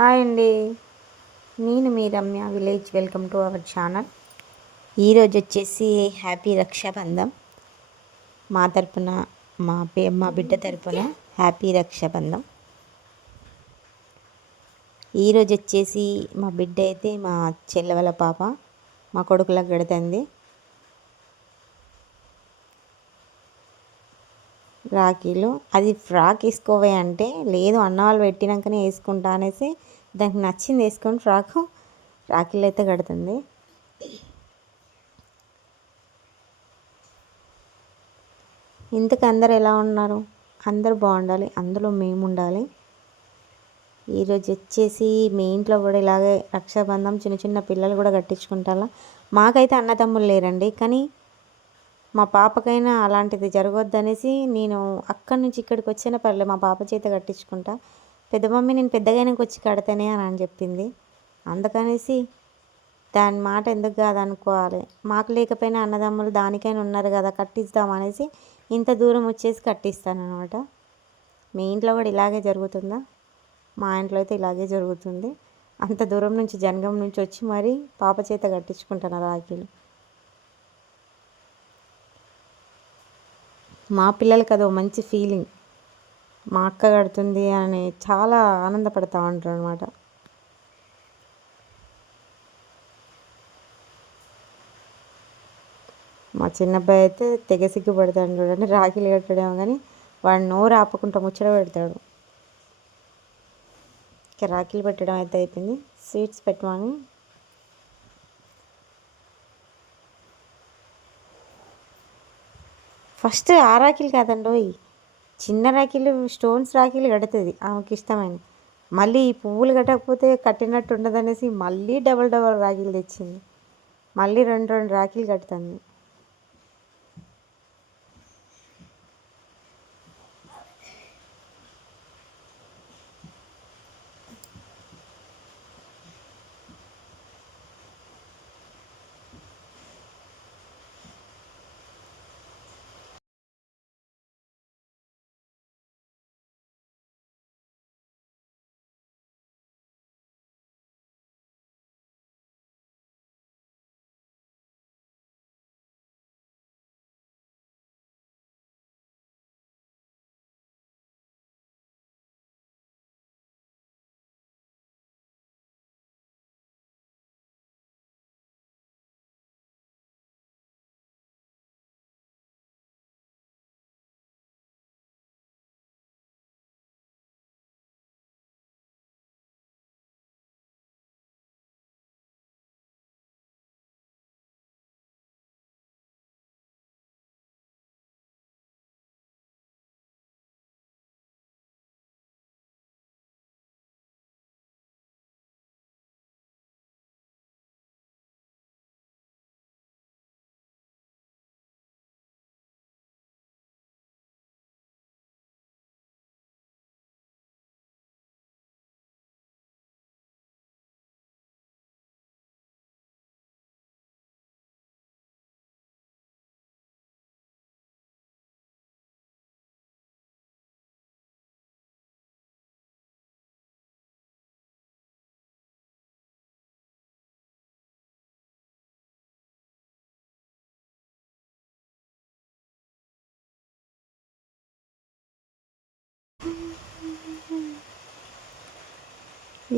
Hi అండి. నేను మీ Ramya village. Welcome to our channel. ఈరోజు వచ్చేసి హ్యాపీ రక్షాబంధం. మా తరపున మా బిడ్డ తరపున హ్యాపీ రక్షాబంధం. ఈరోజు వచ్చేసి మా బిడ్డ అయితే మా చెల్లె పాప మా కొడుకులకు కడుతుంది రాఖీలు. అది ఫ్రాక్ వేసుకోవే అంటే లేదు, అన్న వాళ్ళు పెట్టినాకనే వేసుకుంటా అనేసి దానికి నచ్చింది వేసుకొని రాఖీలు అయితే కడుతుంది. ఇంతకు అందరు ఎలా ఉన్నారు? అందరూ బాగుండాలి, అందులో మేము ఉండాలి. ఈరోజు వచ్చేసి మీ ఇంట్లో కూడా ఇలాగే రక్షాబంధం చిన్న చిన్న పిల్లలు కూడా కట్టించుకుంటారా? మాకైతే అన్నదమ్ములు లేరండి, కానీ మా పాపకైనా అలాంటిది జరగొద్దనేసి నేను అక్కడి నుంచి ఇక్కడికి వచ్చినా పర్లేదు మా పాప చేత కట్టించుకుంటా. పెద్ద మమ్మీ నేను పెద్దగానికి వచ్చి కడతానే అని చెప్పింది. అందుకనేసి దాని మాట ఎందుకు కాదనుకోవాలి. మాకు లేకపోయినా అన్నదమ్ములు దానికైనా ఉన్నారు కదా, కట్టిస్తామనేసి ఇంత దూరం వచ్చేసి కట్టిస్తాను అనమాట. మీ ఇంట్లో కూడా ఇలాగే జరుగుతుందా? మా ఇంట్లో అయితే ఇలాగే జరుగుతుంది. అంత దూరం నుంచి జనగం నుంచి వచ్చి మరీ పాప చేత కట్టించుకుంటాను రాఖీలు. మా పిల్లలకి అదో మంచి ఫీలింగ్. మా అక్క కడుతుంది అని చాలా ఆనందపడతా ఉంటారు అనమాట. మా చిన్నబ్బాయి అయితే తెగ సిగ్గుపడతాడు చూడండి, రాఖీలు కట్టడం కానీ వాడు నోరు ఆపకుండా ముచ్చట పెడతాడు. ఇక రాఖీలు పెట్టడం అయితే అయిపోయింది. స్వీట్స్ పెట్టమని ఫస్ట్ ఆ రాఖీలు కాదండి, చిన్న రాఖీలు స్టోన్స్ రాఖీలు కడుతుంది ఆమెకి ఇష్టమైన. మళ్ళీ ఈ పువ్వులు కట్టకపోతే కట్టినట్టు ఉండదనేసి మళ్ళీ డబల్ రాఖీలు తెచ్చింది. మళ్ళీ రెండు రాఖీలు కడుతుంది.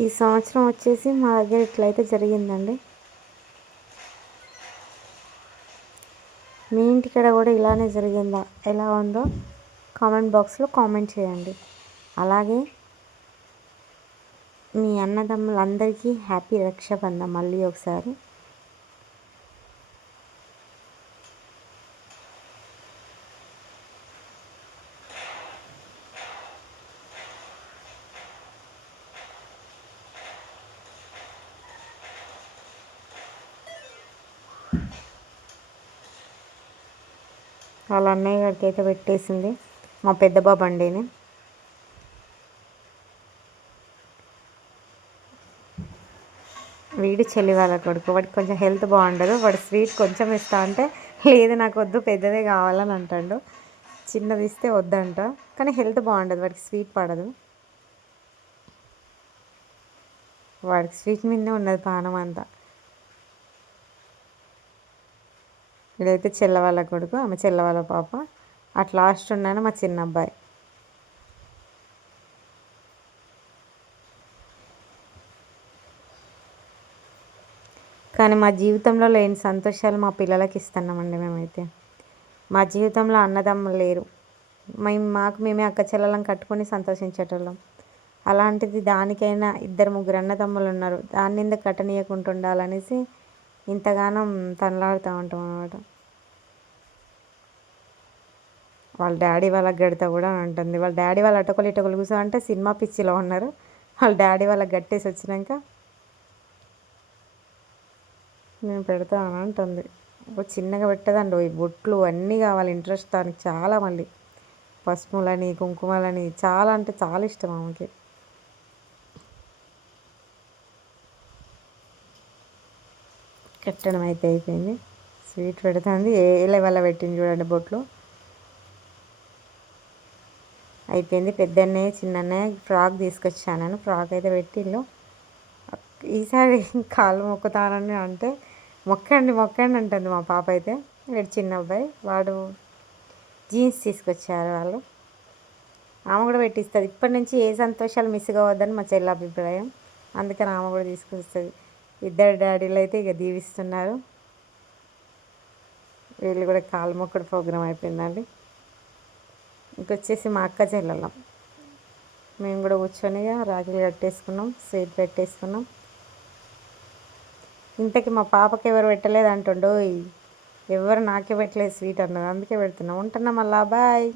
ఈ సంవత్సరం వచ్చేసి మా దగ్గర ఇట్లయితే జరిగిందండి. మీ ఇంటికాడ కూడా ఇలానే జరిగిందా? ఎలా ఉందో కామెంట్ బాక్స్లో కామెంట్ చేయండి. అలాగే మీ అన్నదమ్ములందరికీ హ్యాపీ రక్షాబంధం మళ్ళీ ఒకసారి. వాళ్ళ అన్నయ్య గారికి అయితే పెట్టేసింది మా పెద్ద బాబు అండిని. వీడి చెల్లి వాళ్ళ కొడుకు, వాడికి కొంచెం హెల్త్ బాగుండదు. వాడు స్వీట్ కొంచెం ఇస్తా అంటే లేదు నాకు వద్దు పెద్దదే కావాలని అంటాడు. చిన్నది ఇస్తే వద్దంట, కానీ హెల్త్ బాగుండదు వాడికి, స్వీట్ పడదు. వాడికి స్వీట్ మీదనే ఉన్నది పానం అంతా. ఇదైతే చెల్ల వాళ్ళ కొడుకు, ఆమె చెల్ల వాళ్ళ పాప. అట్ లాస్ట్ ఉన్నాను మా చిన్న అబ్బాయి. కానీ మా జీవితంలో లేని సంతోషాలు మా పిల్లలకి ఇస్తున్నామండి మేమైతే. మా జీవితంలో అన్నదమ్ములు లేరు, మాకు మేమే అక్క చెల్లెలను కట్టుకొని సంతోషించేటోళ్ళం. అలాంటిది దానికైనా 2-3 అన్నదమ్ములు ఉన్నారు, దాన్ని ఎందుకు కట్టనీయకుంటుండాలనేసి ఇంతగానం తనలాడుతూ ఉంటాం అన్నమాట. వాళ్ళ డాడీ వాళ్ళకి గడితే కూడా ఉంటుంది. వాళ్ళ డాడీ వాళ్ళు అటొకలు ఇటొకలు కూర్చోమంటే సినిమా పిచ్చిలో ఉన్నారు. వాళ్ళ డాడీ వాళ్ళకి గట్టేసి వచ్చినాక నేను పెడతాను అంటుంది. చిన్నగా పెట్టదండి, ఈ బొట్లు అన్నీ కావాలి, ఇంట్రెస్ట్ దానికి చాలా. మళ్ళీ పసుపులని కుంకుమలని చాలా అంటే చాలా ఇష్టం ఆమెకి. కట్టడం అయితే అయిపోయింది, స్వీట్ పెడుతుంది. ఏ లెవెల్లో పెట్టింది చూడండి బొట్లు. అయిపోయింది. పెద్దన్నయ్య చిన్నన్నయ్య ఫ్రాక్ తీసుకొచ్చాను, ఫ్రాక్ అయితే పెట్టిళ్ళు. ఈసారి కాళ్ళు మొక్కుతానని అంటే మొక్కండి మొక్కండి అంటుంది మా పాప అయితే. వీడు చిన్న అబ్బాయి, వాడు జీన్స్ తీసుకొచ్చారు వాళ్ళు, ఆమె కూడా పెట్టిస్తుంది. ఇప్పటి నుంచి ఏ సంతోషాలు మిస్ కావద్దని మా చెల్లి అభిప్రాయం, అందుకని ఆమె కూడా తీసుకొస్తుంది. ఇద్దరు డాడీలు అయితే ఇక దీవిస్తున్నారు. వీళ్ళు కూడా కాలు మొక్కడు ప్రోగ్రాం అయిపోయిందండి. ఇంకొచ్చేసి మా అక్క చెల్లెళ్ళం, మేము కూడా కూర్చొని రాఖీలు కట్టేసుకున్నాం, స్వీట్ పెట్టేసుకున్నాం. ఇంతకీ మా పాపకి ఎవరు పెట్టలేదు అంటుండో, ఎవరు నాకే పెట్టలేదు స్వీట్ అన్నది, అందుకే పెడుతున్నాం. ఉంటున్నాం మళ్ళా, బాయ్.